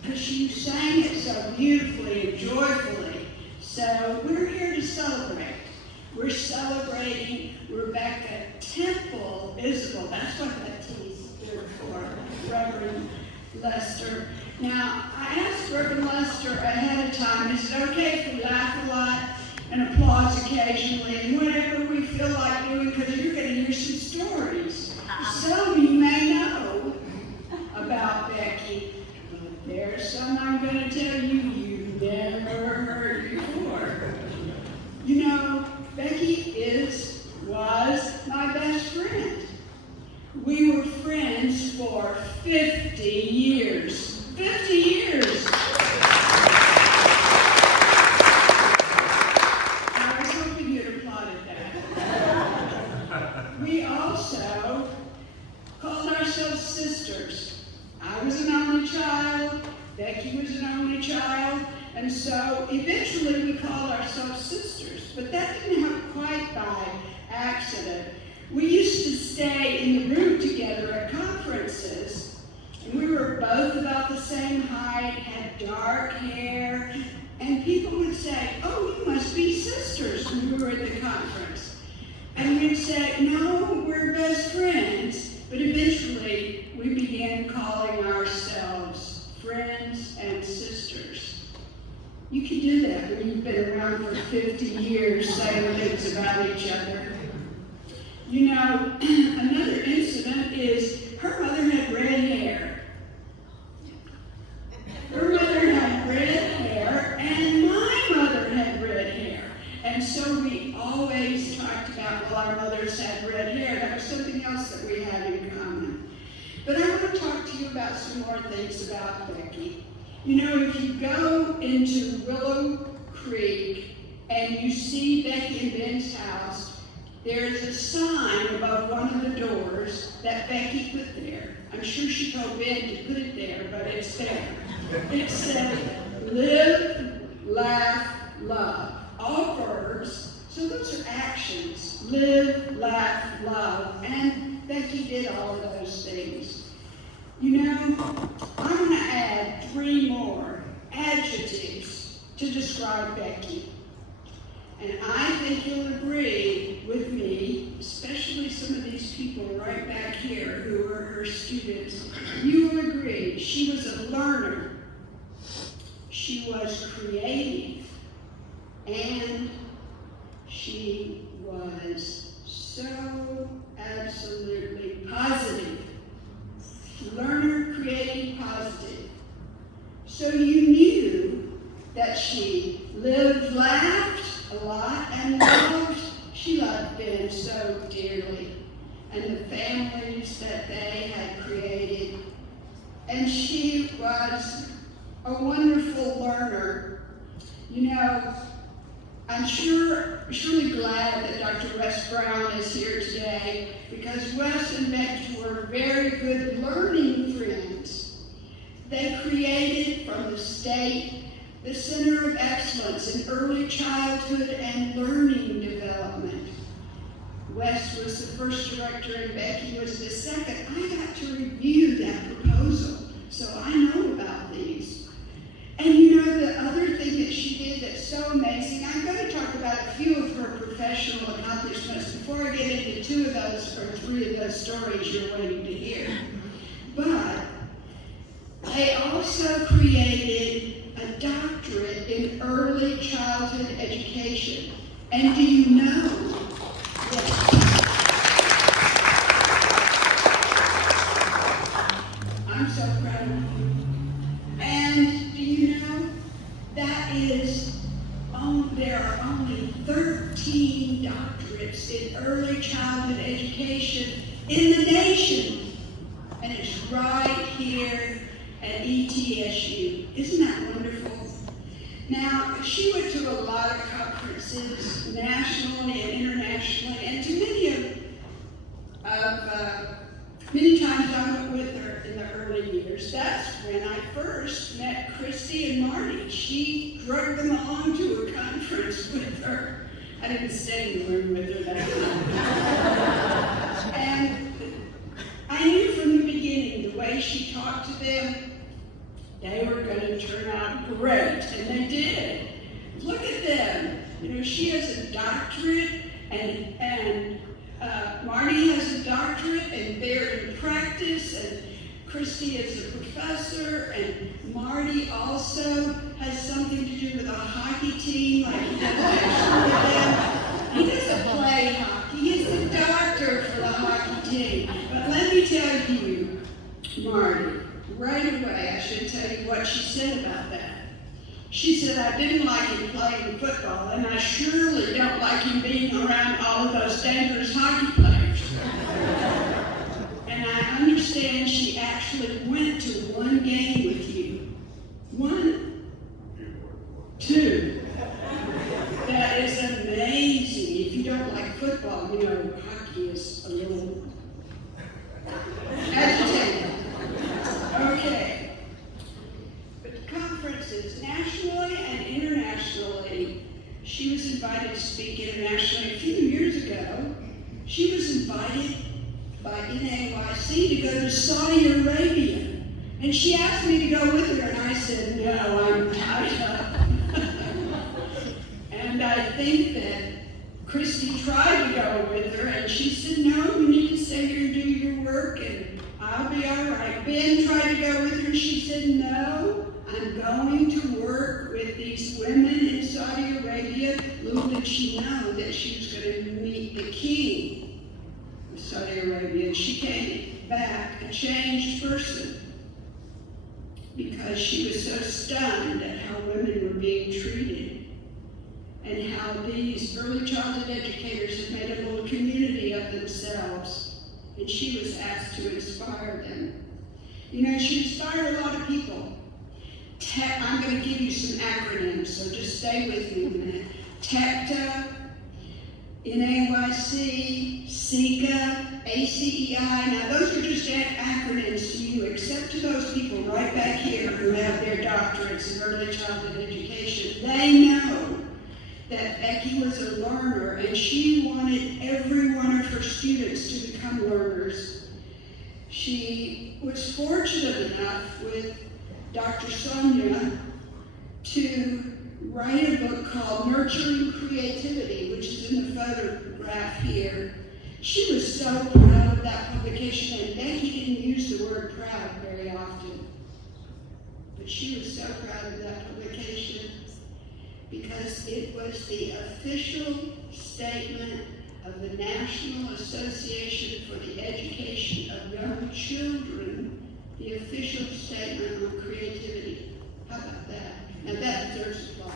because you sang it so beautifully and joyfully. So we're here to celebrate. We're celebrating Rebecca Temple Isbell. That's what that T stood for, Reverend Lester. Now, I asked Reverend Lester ahead of time, is it okay if we laugh a lot and applause occasionally and whatever we feel like doing, because you're going to hear some stories. Some you may know about Becky, but there's some I'm going to tell you you've never heard before. You know, Becky was my best friend. We were friends for 50 years. 50 years! I was hoping you'd applauded that. We also called ourselves sisters. I was an only child, Becky was an only child, and so eventually we called ourselves sisters. But that didn't happen quite by accident. We used to stay in the room together at conferences, and we were both about the same height, had dark hair, and people would say, "Oh, you must be sisters," when we were at the conference. And we'd say, "No, we're best friends." But eventually, we began calling ourselves friends and sisters. You can do that when you've been around for 50 years saying things about each other. You know, another incident is her mother had red hair. Her mother had red hair, and my mother had red hair. And so we always talked about, well, our mothers had red hair. That was something else that we had in common. But I want to talk to you about some more things about Becky. You know, if you go into Willow Creek and you see Becky and Ben's house, there's a sign above one of the doors that Becky put there. I'm sure she told Ben to put it there, but it's there. It said, live, laugh, love. All verbs, so those are actions. Live, laugh, love. And Becky did all of those things. You know, I'm going to add 3 more adjectives to describe Becky. And I think you'll agree with me, especially some of these people right back here who are her students. You will agree she was a learner, she was creative, and she was so absolutely positive. Learner, creative, positive. So you knew that she lived, laughed a lot, and loved. She loved Ben so dearly, and the families that they had created. And she was a wonderful learner. You know, I'm surely glad that Dr. Wes Brown is here today, because Wes and Becky were very good learning friends. They created from the state the Center of Excellence in Early Childhood and Learning Development. Wes was the first director and Becky was the second. I got to review that proposal, so I know about these. And you know, the other thing that she did that's so amazing, I'm going to talk about a few of her professional accomplishments before I get into 2 of those or 3 of those stories you're waiting to hear. But they also created a doctorate in early childhood education. And do you know that I'm so proud of you. And do you know that there are only 13 doctorates in early childhood education in the nation. And it's right here at ETSU. Isn't that wonderful? Now, she went to a lot of conferences, nationally and internationally, and to many times I went with her in the early years. That's when I first met Christy and Marty. She drug them along to a conference with her. I didn't stay in the room with her that time. And I knew from the beginning, the way she talked to them, they were going great, and they did. Look at them. You know, she has a doctorate, and Marty has a doctorate, and they're in practice, and Christy is a professor, and Marty also has something to do with a hockey team, like he does actually with them. He doesn't play hockey, he's the doctor for the hockey team. But let me tell you, Marty, right away I should tell you what she said about that. She said, I didn't like him playing football, and I surely don't like him being around all of those dangerous hockey players. And I understand she actually went to one game with you. One? Two. That is amazing. If you don't like football, you know, hockey is a little agitating. Okay. But conferences, nationally and internationally, she was invited to speak internationally a few years ago. She was invited by NAYC to go to Saudi Arabia. And she asked me to go with her, and I said, no, I'm tied up. And I think that Christy tried to go with her, and she said, no, you need to stay here and do your work, and I'll be all right. Ben tried to go with her, and she said, no, I'm going to work with these women in Saudi Arabia. Little did she know that she was going to meet the king of Saudi Arabia, and she came back a changed person because she was so stunned at how women were being treated and how these early childhood educators had made a little community of themselves, and she was asked to inspire them. You know, she inspired a lot of people. I'm going to give you some acronyms, so just stay with me a minute. TECTA, NAYC, SICA, ACEI. Now, those are just acronyms to you, except to those people right back here who have their doctorates in early childhood education. They know that Becky was a learner, and she wanted every one of her students to become learners. She was fortunate enough with Dr. Sonia to write a book called Nurturing Creativity, which is in the photograph here. She was so proud of that publication, and Becky didn't use the word proud very often. But she was so proud of that publication because it was the official statement of the National Association for the Education of Young Children, the official statement on creativity. How about that? Now that deserves applause.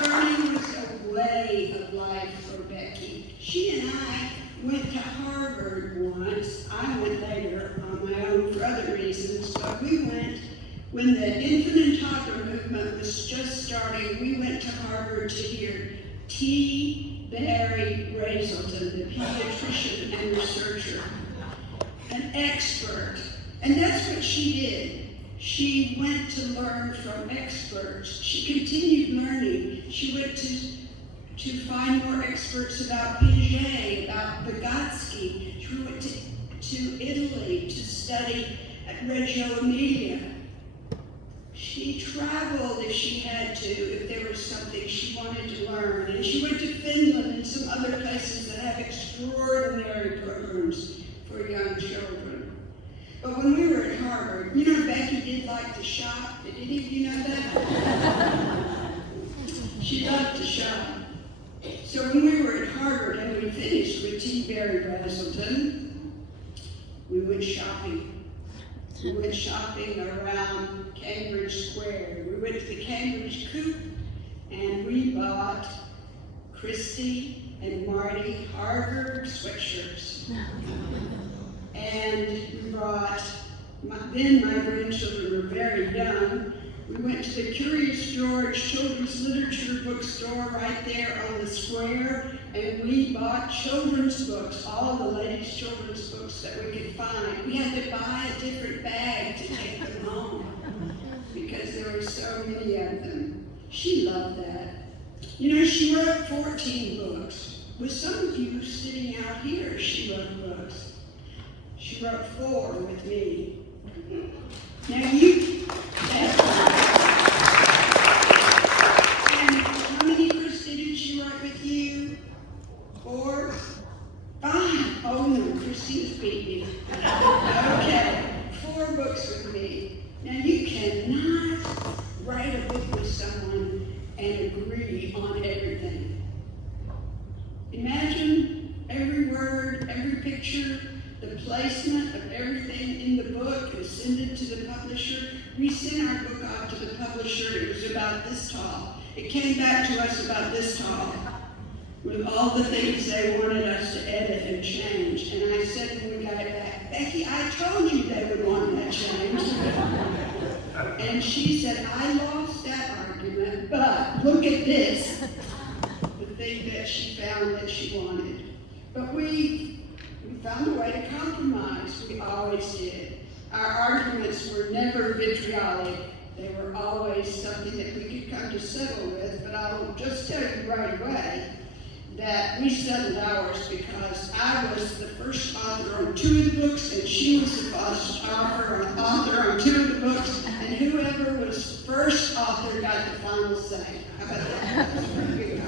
Learning was a way of life for Becky. She and I went to Harvard once. I went later on my own for other reasons, but we went when the infant and toddler movement was just starting. We went to Harvard to hear T. Barry Brazelton, the pediatrician and researcher, an expert. And that's what she did. She went to learn from experts. She continued learning. She went to find more experts about Piaget, about Vygotsky. She went to Italy to study at Reggio Emilia. She traveled if she had to, if there was something she wanted to learn. And she went to Finland and some other places that have extraordinary programs for young children. But when we were at Harvard, you know, Becky did like to shop. Did any of you know that? She loved to shop. So when we were at Harvard and we finished with T. Barry Brazelton, we went shopping. We went shopping around Cambridge Square. We went to the Cambridge Coop and we bought Christy and Marty Harvard sweatshirts. And we brought, then my grandchildren were very young. We went to the Curious George Children's Literature Bookstore right there on the square, and we bought children's books, all the latest children's books that we could find. We had to buy a different bag to take them home because there were so many of them. She loved that. You know, she wrote 14 books. With some of you sitting out here, she wrote books. She wrote 4 with me. Now you, and how many, Christy, did she write with you? 4? 5. Oh no, Christina's beat me. Okay, 4 books with me. Now you cannot write a book with someone and agree on everything. Imagine every word, every picture, the placement of everything in the book, and send it to the publisher. We sent our book off to the publisher. It was about this tall. It came back to us about this tall, with all the things they wanted us to edit and change. And I said when we got it back, Becky, I told you they would want that changed. And she said, I lost that argument, but look at this. The thing that she found that she wanted. But we found a way to compromise. We always did. Our arguments were never vitriolic. They were always something that we could come to settle with. But I'll just tell you right away that we settled ours because I was the first author on 2 of the books, and she was the first author on 2 of the books, and whoever was first author got the final say. How about that? That was a pretty good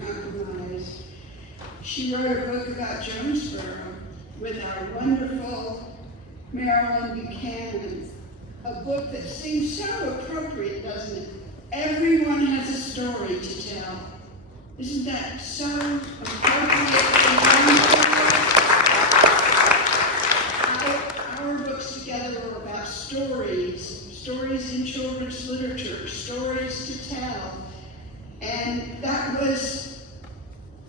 compromise. She wrote a book about Jonesborough with our wonderful Marilyn Buchanan, a book that seems so appropriate, doesn't it? Everyone has a story to tell. Isn't that so appropriate? Our books together were about stories in children's literature, stories to tell. And that was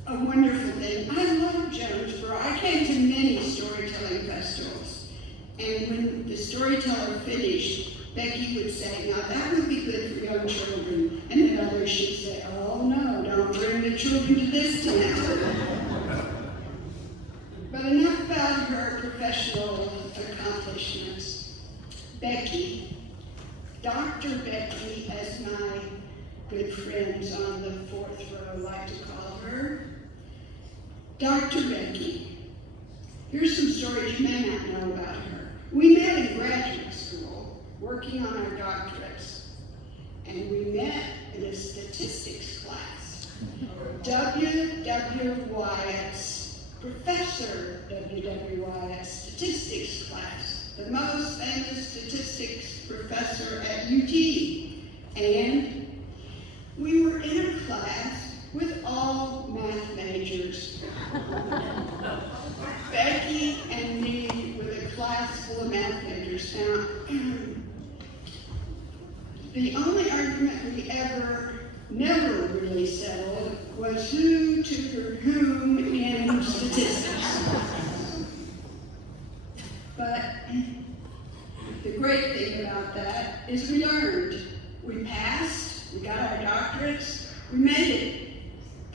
a wonderful thing. I love Jonesborough. I came to many storytelling festivals. And when the storyteller finished, Becky would say, now that would be good for young children. And then others should say, oh no, don't bring the children to this town. But enough about her professional accomplishments. Becky, Dr. Becky, as my good friends on the 4th row like to call her. Dr. Becky. Here's some stories you may not know about her. We met in graduate school, working on our doctorates, and we met in a statistics class. W.W. Wyatt's, Professor W.W. Wyatt's statistics class, the most famous statistics professor at UT. And we were in a class with all math majors. Becky and me with a class full of math majors. Now, the only argument we never really settled was who tutored whom in statistics. But the great thing about that is we learned. We passed, we got our doctorates, we made it.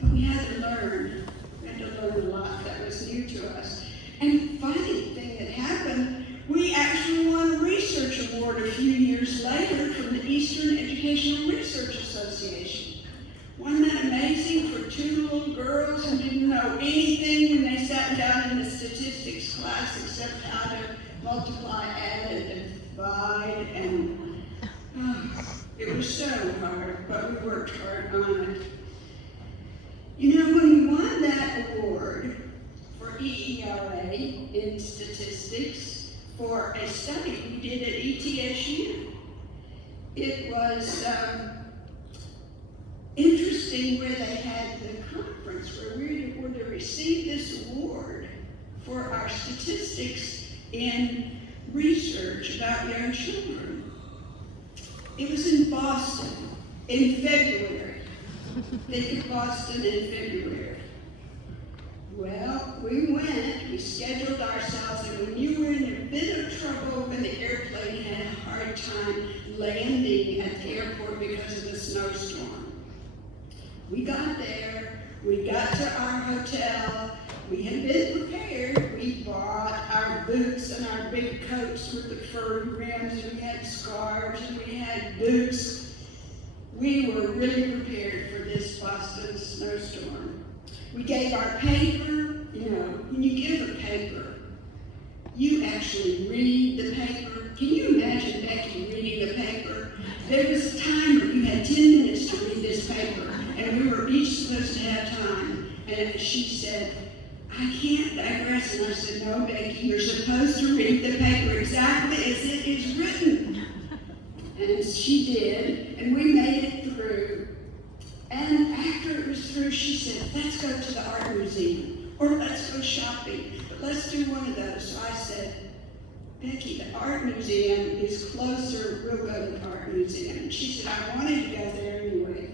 But we had to learn. We had to learn a lot that was new to us. And the funny thing that happened, we actually won a research award a few years later from the Eastern Educational Research Association. Wasn't that amazing for 2 little girls who didn't know anything when they sat down in the statistics class except how to multiply, add, and divide, and it was so hard, but we worked hard on it. You know, when we won that award for EELA in statistics for a study we did at ETSU, it was interesting where they had the conference where we were to receive this award for our statistics in research about young children. It was in Boston in February. Think of Boston in February. Well, we went, we scheduled ourselves, and when you were in a bit of trouble when the airplane had a hard time landing at the airport because of the snowstorm. We got there, we got to our hotel, we had been prepared. We bought our boots and our big coats with the fur rims, and we had scarves, and we had boots. We were really prepared for this Boston snowstorm. We gave our paper. You know, when you give a paper, you actually read the paper. Can you imagine Becky reading the paper? There was a timer. You had 10 minutes to read this paper, and we were each supposed to have time. And she said, I can't digress. And I said, no, Becky, you're supposed to read the paper exactly as it is written. And she did, and we made it through. And after it was through, she said, let's go to the art museum, or let's go shopping, but let's do one of those. So I said, Becky, the art museum is closer, we'll go to the art museum. And she said, I wanted to go there anyway.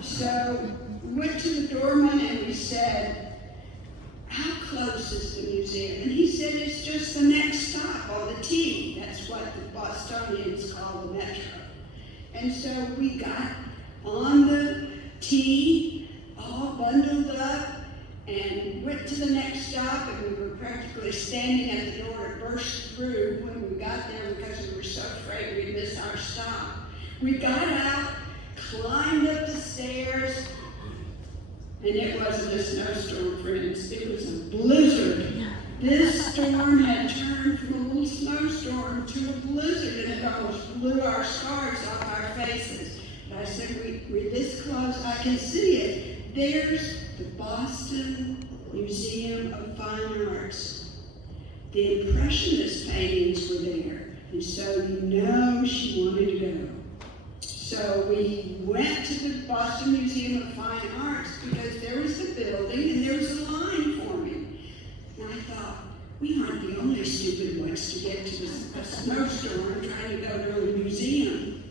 So we went to the doorman and we said, how close is the museum? And he said, it's just the next stop on the T. That's what the Bostonians call the metro. And so we got on the T, all bundled up, and went to the next stop, and we were practically standing at the door to burst through when we got there because we were so afraid we'd miss our stop. We got out, climbed up the stairs, and it wasn't a snowstorm, friends. It was a blizzard. This storm had turned from a little snowstorm to a blizzard, and it almost blew our scarves off our faces. But I said, we're this close, I can see it. There's the Boston Museum of Fine Arts. The Impressionist paintings were there, and so you know she wanted to go. So we went to the Boston Museum of Fine Arts because there was the building and there was a line forming. And I thought, we aren't the only stupid ones to get to a snowstorm trying to go to a museum.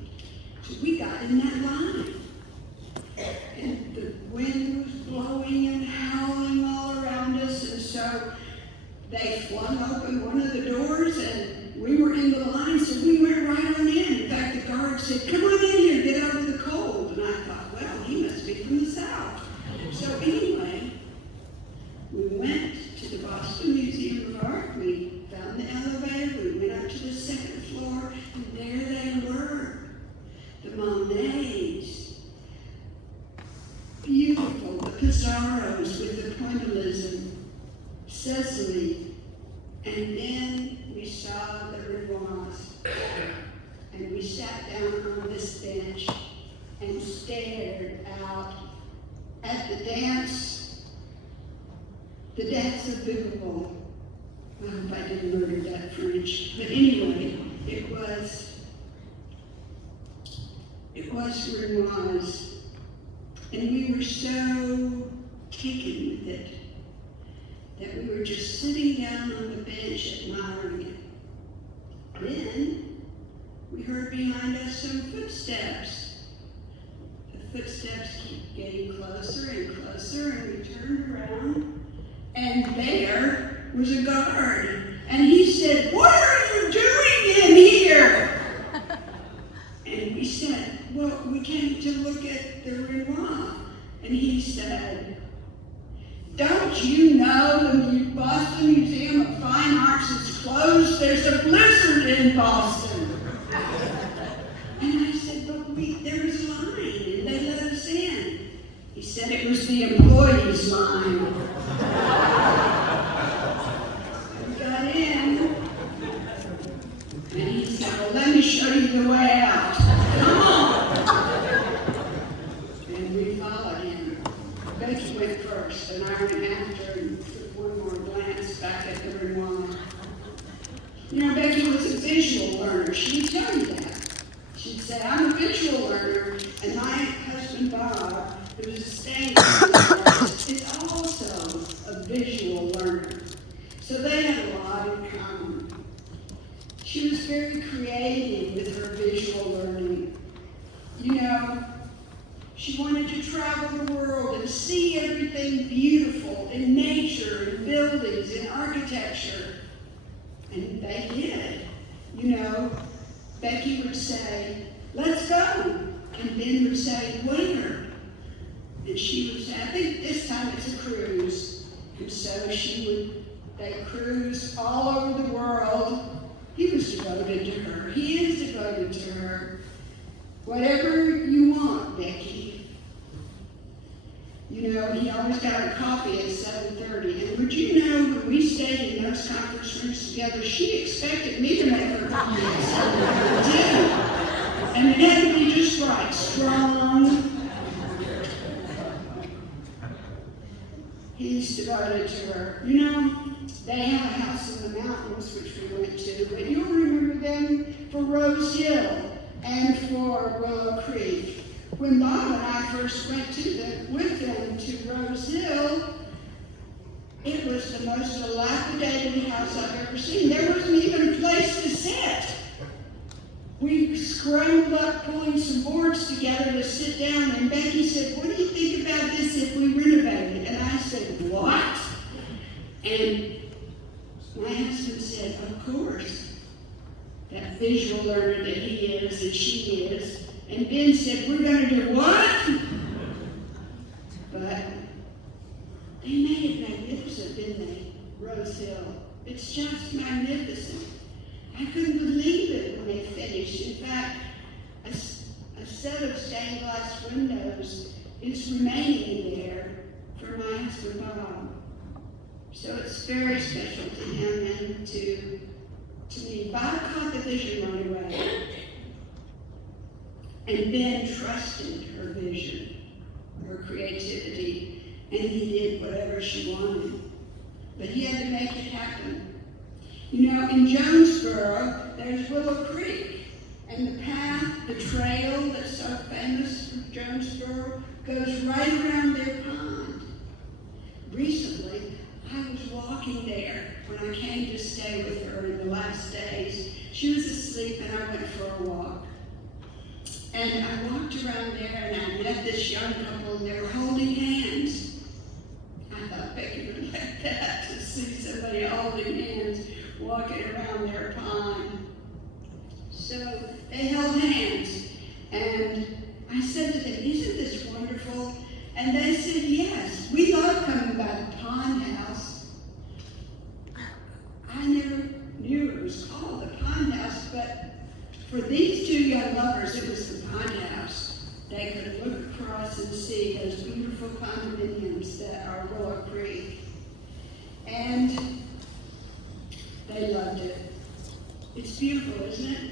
So we got in that line. And the wind was blowing and howling all around us, and so they flung open one of the doors and we were in the line, so we went right on in. In fact, the guard said, come on in here, get over the cold. And I thought, well, he must be from the South. So anyway, we went to the Boston Museum of Art. We found the elevator, we went up to the second floor, and there they were. The Monets, beautiful, the Pizarros with the pointillism, Cecily, and then we saw the Renoirs. And we sat down on this bench and stared out at the dance of Bickleball. I hope I didn't murder that French. But anyway, it was Renoirs. And we were so taken with it that we were just sitting down on the bench admiring it. Then we heard behind us some footsteps. The footsteps keep getting closer and closer, and we turned around, and there was a guard. And he said, what are you doing in here? And we said, well, we came to look at the Renoir. And he said, don't you know the Boston Museum of Fine Arts is closed? There's a blizzard in Boston. And I said, but there was a line and they let us in. He said it was the employees' line. We got in, and he said, well, let me show you the way out. Come on. And we followed him. Becky went first, and I went after and took one more glance back at the Renoir. You know, Becky was a visual learner. She'd tell you that. She'd say, I'm a visual learner, and my husband Bob, who is a stained artist, is also a visual learner. So they had a lot in common. She was very creative with her visual learning. You know, she wanted to travel the world and see everything beautiful in nature, in buildings, in architecture. And they did. You know, Becky would say, let's go. And Ben would say, where? And she would say, I think this time it's a cruise. And so they cruised all over the world. He was devoted to her. He is devoted to her. Whatever you want, Becky. You know, he always got our coffee at 7:30. And would you know, when we stayed in those conference rooms together, she expected me to make her coffee at 7:30 too. And it had to be just right, strong. He's devoted to her. You know, they have a house in the mountains, which we went to, but you'll remember them for Rose Hill and for Willow Creek. When Bob and I first went with them to Rose Hill, it was the most dilapidated house I've ever seen. There wasn't even a place to sit. We scrambled up pulling some boards together to sit down, and Becky said, "What do you think about this if we renovate it?" And I said, "What?" And my husband said, "Of course." That visual learner that he is and she is. And Ben said, "We're going to do what?" But they made it magnificent, didn't they? Rose Hill. It's just magnificent. I couldn't believe it when they finished. In fact, a set of stained glass windows is remaining there for my husband Bob. So it's very special to him and to me. Bob caught the vision right away. And Ben trusted her vision, her creativity, and he did whatever she wanted. But he had to make it happen. You know, in Jonesborough, there's Willow Creek, and the path, the trail that's so famous for Jonesborough, goes right around their pond. Recently, I was walking there when I came to stay with her in the last days. She was asleep, and I went for a walk. And I walked around there, and I met this young couple, and they were holding hands. I thought Becky would like that, to see somebody holding hands walking around their pond. So they held hands, and I said to them, "Isn't this wonderful?" And they said, "Yes, we love coming by the pond house." I never knew it was called the pond house, but for these two young lovers, it was the pond house. They could look across and see those beautiful condominiums that are Willow Creek. And they loved it. It's beautiful, isn't it?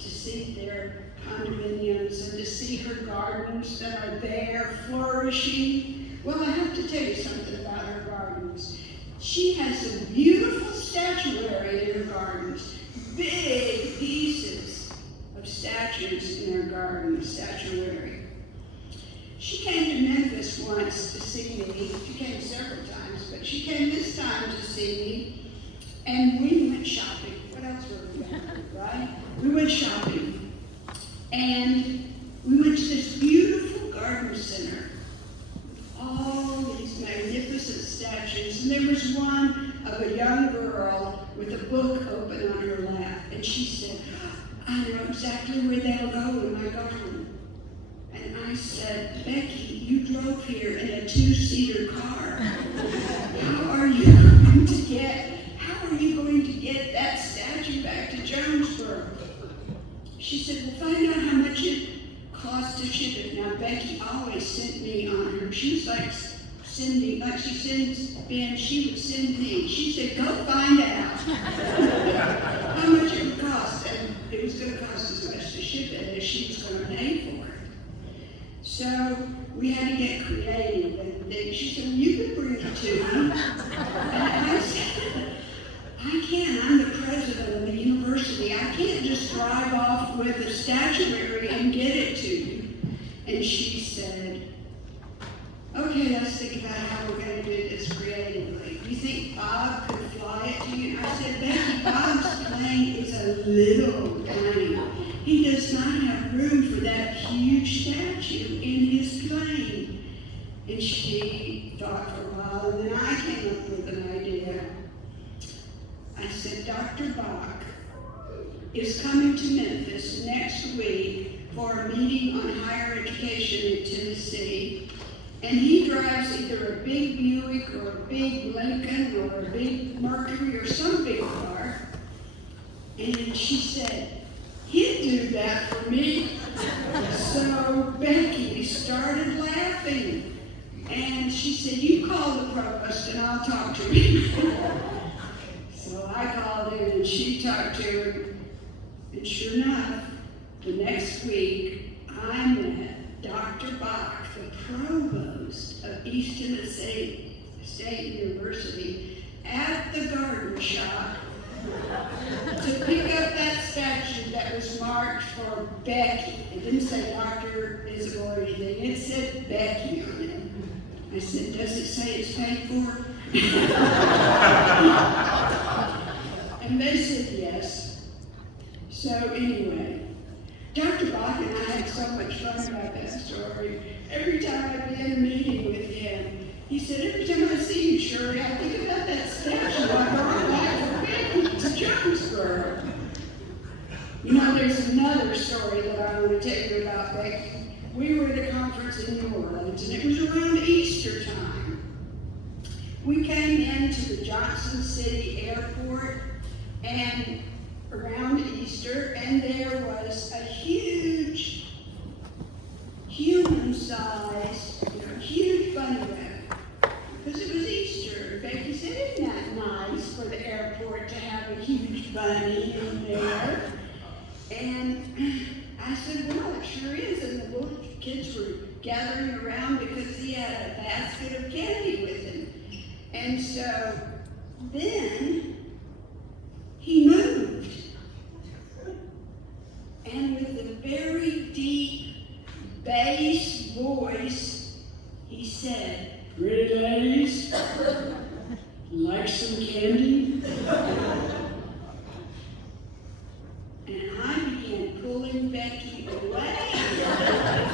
To see their condominiums and to see her gardens that are there flourishing. Well, I have to tell you something about her gardens. She has some beautiful statuary in her gardens. Big pieces of statues in her garden, statuary. She came to Memphis once to see me. She came several times, but she came this time to see me. And we went shopping. What else were we going to do, right? We went shopping. And we went to this beautiful garden center. All these magnificent statues. And there was one of a young girl with a book open on her lap. And she said, "I know exactly where they'll go in my garden." And I said, "Becky, you drove here in a 2-seater car. How are you going to get that statue back to Jonesborough?" She said, "Well, find out how much it costs to ship it." Now, Becky always sent me on her. She was like sending, like she sends Ben, she would send me. She said, "Go find out how much it would cost." And it was going to cost as much to ship it as she was going to pay for it. So we had to get creative. And she said, "Well, you could bring it to me." And I said, "I can't. I'm the president of the university. I can't just drive off with a statuary and get it to you." And she said, "Okay, let's think about how we're going to do this creatively. Do you think Bob could fly it to you?" I said, "Becky, Bob's plane is a little plane. He does not have room for that huge statue in his plane." And she thought for a while, and then I came up with an idea. I said, "Dr. Bach is coming to Memphis next week for a meeting on higher education in Tennessee. And he drives either a big Buick or a big Lincoln or a big Mercury or some big car." And she said, "He'd do that for me." So Becky started laughing. And she said, you call the provost and I'll talk to him. So I called him and she talked to him. And sure enough, the next week, I met Dr. Bach, the provost of Eastern State University, at the garden shop to pick up that statue that was marked for Becky. It didn't say Dr. Isbell or anything. It said Becky on it. I said, does it say it's paid for? And they said yes. So anyway, Dr. Bach and I had so much fun about that story. Every time I'd be in a meeting with him, he said, every time I see you, Shirley, I think about that statue I brought back from Becky to Jonesborough. You know, there's another story that I want to tell you about Becky. We were at a conference in New Orleans, and it was around Easter time. We came into the Johnson City Airport and around Easter, and there was a huge, human-sized, huge bunny rabbit. Because it was Easter. Becky said, isn't that nice for the airport to have a huge bunny in there? And I said, well, it sure is. And the little kids were gathering around because he had a basket of candy with him. And so then he moved. And with a very deep bass voice, he said, pretty ladies, like some candy? And I began pulling Becky away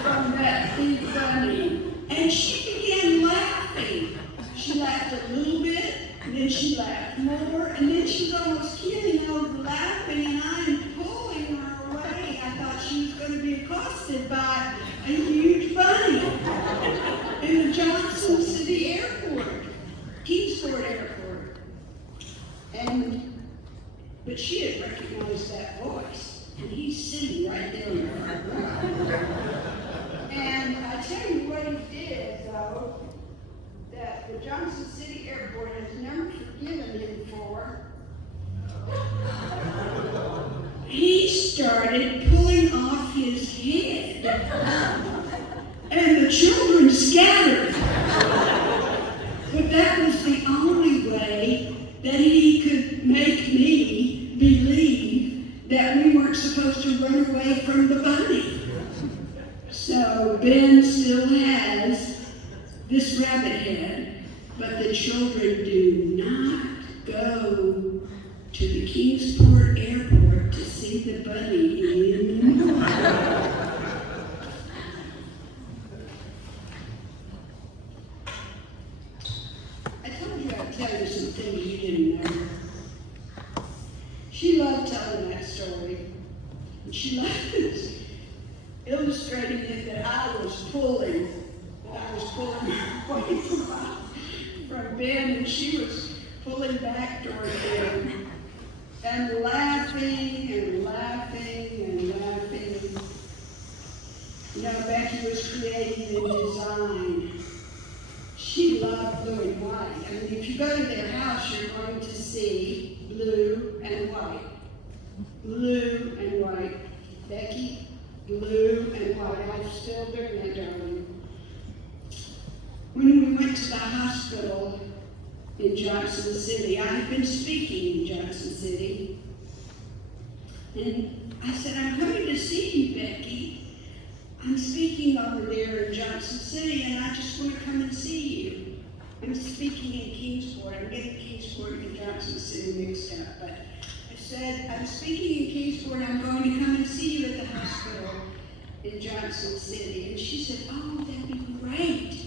from that big bunny. And she began laughing. She laughed a little bit, and then she laughed more, and then she was almost keeling over laughing, and I am pulling her away. I thought she was going to be accosted by a huge bunny in the Johnson City Airport, Kingsport Airport. But she had recognized that voice, and he's sitting right there in the front row. And I tell you what he did, though, that the Johnson City Airport has never forgiven him for. He started pulling off his head, and the children scattered. But that was the only way that he could make me believe that we weren't supposed to run away from the bunny. So Ben still has this rabbit head, but the children do not go to the Kingsport Airport to see the bunny anymore. I told you I'd tell you some things you didn't know. She loved telling that story. And she loved illustrating it that I was pulling away from Ben, and she was pulling back toward him, and laughing and laughing and laughing. You know, Becky was creating a design. She loved blue and white. I mean, if you go to their house, you're going to see blue and white. Blue and white. Becky, blue and white. I'm still doing that, darling. When we went to the hospital in Johnson City, I had been speaking in Johnson City, and I said, I'm coming to see you, Becky. I'm speaking over there in Johnson City, and I just want to come and see you. I'm speaking in Kingsport. I'm getting Kingsport and Johnson City mixed up, but I said, I'm speaking in Kingsport. I'm going to come and see you at the hospital in Johnson City. And she said, oh, that'd be great.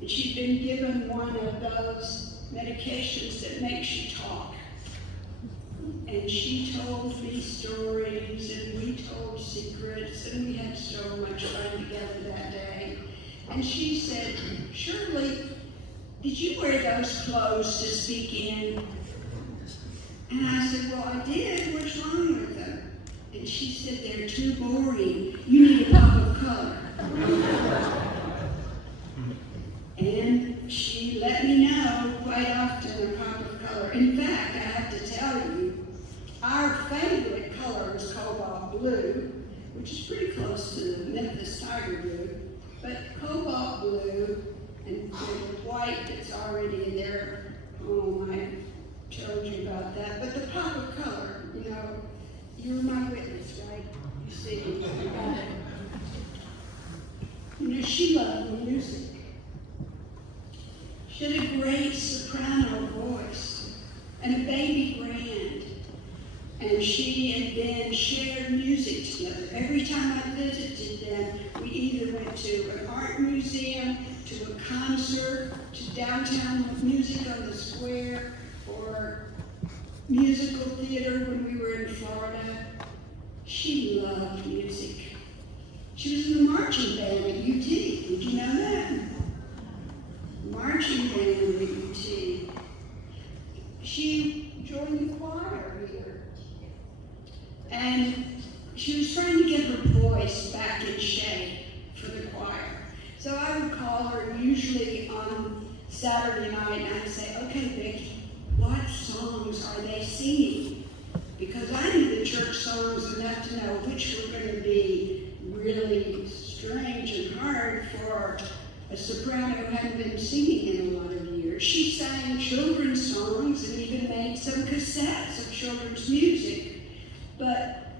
And she'd been given one of those medications that makes you talk. And she told me stories, and we told secrets, and we had so much fun together that day. And she said, Shirley, did you wear those clothes to speak in? And I said, well, I did. What's wrong with them? And she said, they're too boring. You need a pop of color. she let me know quite often a pop of color. In fact, I have to tell you, our favorite color is cobalt blue, which is pretty close to the Memphis tiger blue, but cobalt blue and the white that's already in their home, I told you about that. But the pop of color, you know, you're my witness, right? You see, you got it. You know, she loved music. She had a great soprano voice and a baby grand. And she and Ben shared music together. Every time I visited them, we either went to an art museum, to a concert, to downtown music on the square, or musical theater when we were in Florida. She loved music. She was in the marching band at UT. Did you know that? Marching band at UT. She joined the choir here. And she was trying to get her voice back in shape for the choir. So I would call her usually on Saturday night and I'd say, okay, Vicki, what songs are they singing? Because I knew the church songs enough to know which were going to be really strange and hard for a soprano who hadn't been singing in a lot of years. She sang children's songs and even made some cassettes of children's music. But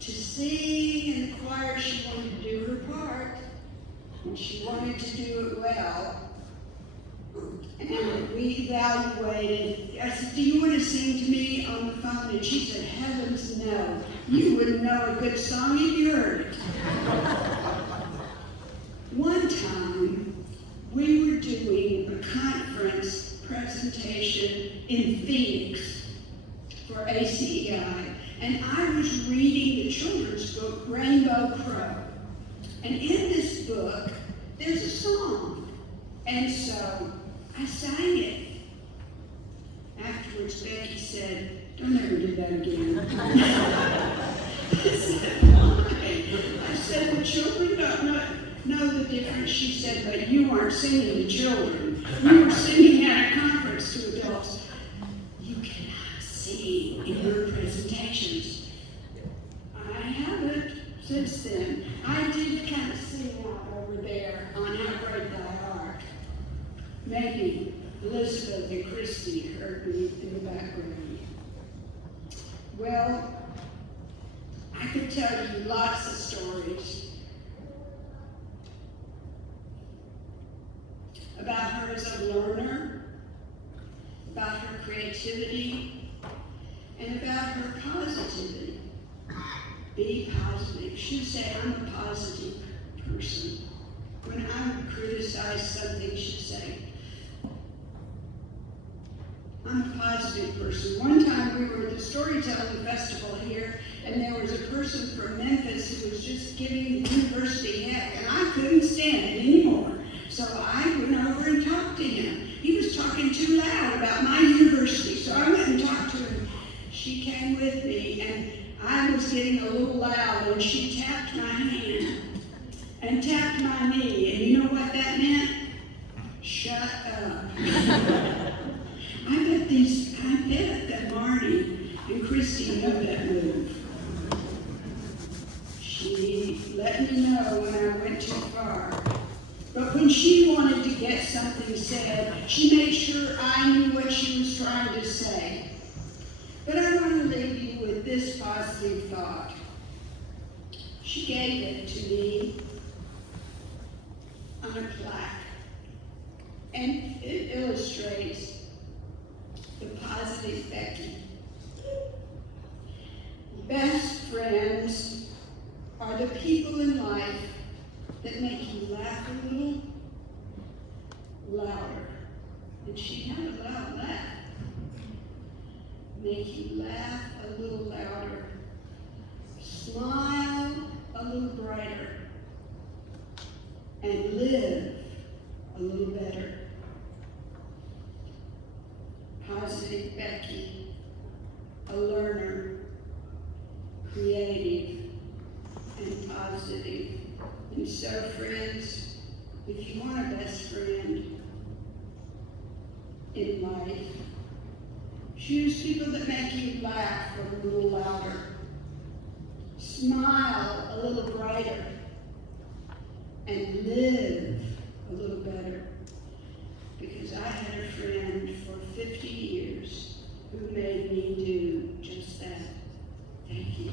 to sing in the choir, she wanted to do her part, and she wanted to do it well. And we evaluated. I said, do you want to sing to me on the phone? And she said, heavens no. You wouldn't know a good song if you heard it. One time, we were doing a conference presentation in Phoenix for ACEI. And I was reading the children's book, Rainbow Crow. And in this book, there's a song. And so I sang it. Afterwards, Becky said, don't ever do that again. I said, why? I said, the children don't know the difference. She said, but you weren't singing to children. You were singing at a conference to adults. You cannot sing in your presentations. I haven't since then. I did kind of sing out over there on How Great Thou Art. Maybe Elizabeth and Christy heard me in the background. Well, I could tell you lots of stories about her as a learner, about her creativity, and about her positivity. Be positive. She'd say, I'm a positive person. When I would criticize something, she'd say, I'm a positive person. One time we were at the storytelling festival here, and there was a person from Memphis who was just giving the university heck, and I couldn't stand it anymore. So I went over and talked to him. He was talking too loud about my university, so I went and talked to him. She came with me, and I was getting a little loud, and she tapped my hand and tapped my knee, and you know what that meant? Shut up. I bet that Marty and Christy know that move. She let me know when I went too far. But when she wanted to get something said, she made sure I knew what she was trying to say. But I want to leave you with this positive thought. She gave it to me on a plaque. And it illustrates the positive Becky. Best friends are the people in life that make you laugh a little louder. And she had a loud laugh. Make you laugh a little louder. Smile a little brighter. And live a little better. Positive Becky, a learner, creative, and positive. And so, friends, if you want a best friend, in life. Choose people that make you laugh a little louder, smile a little brighter, and live a little better. Because I had a friend for 50 years who made me do just that. Thank you.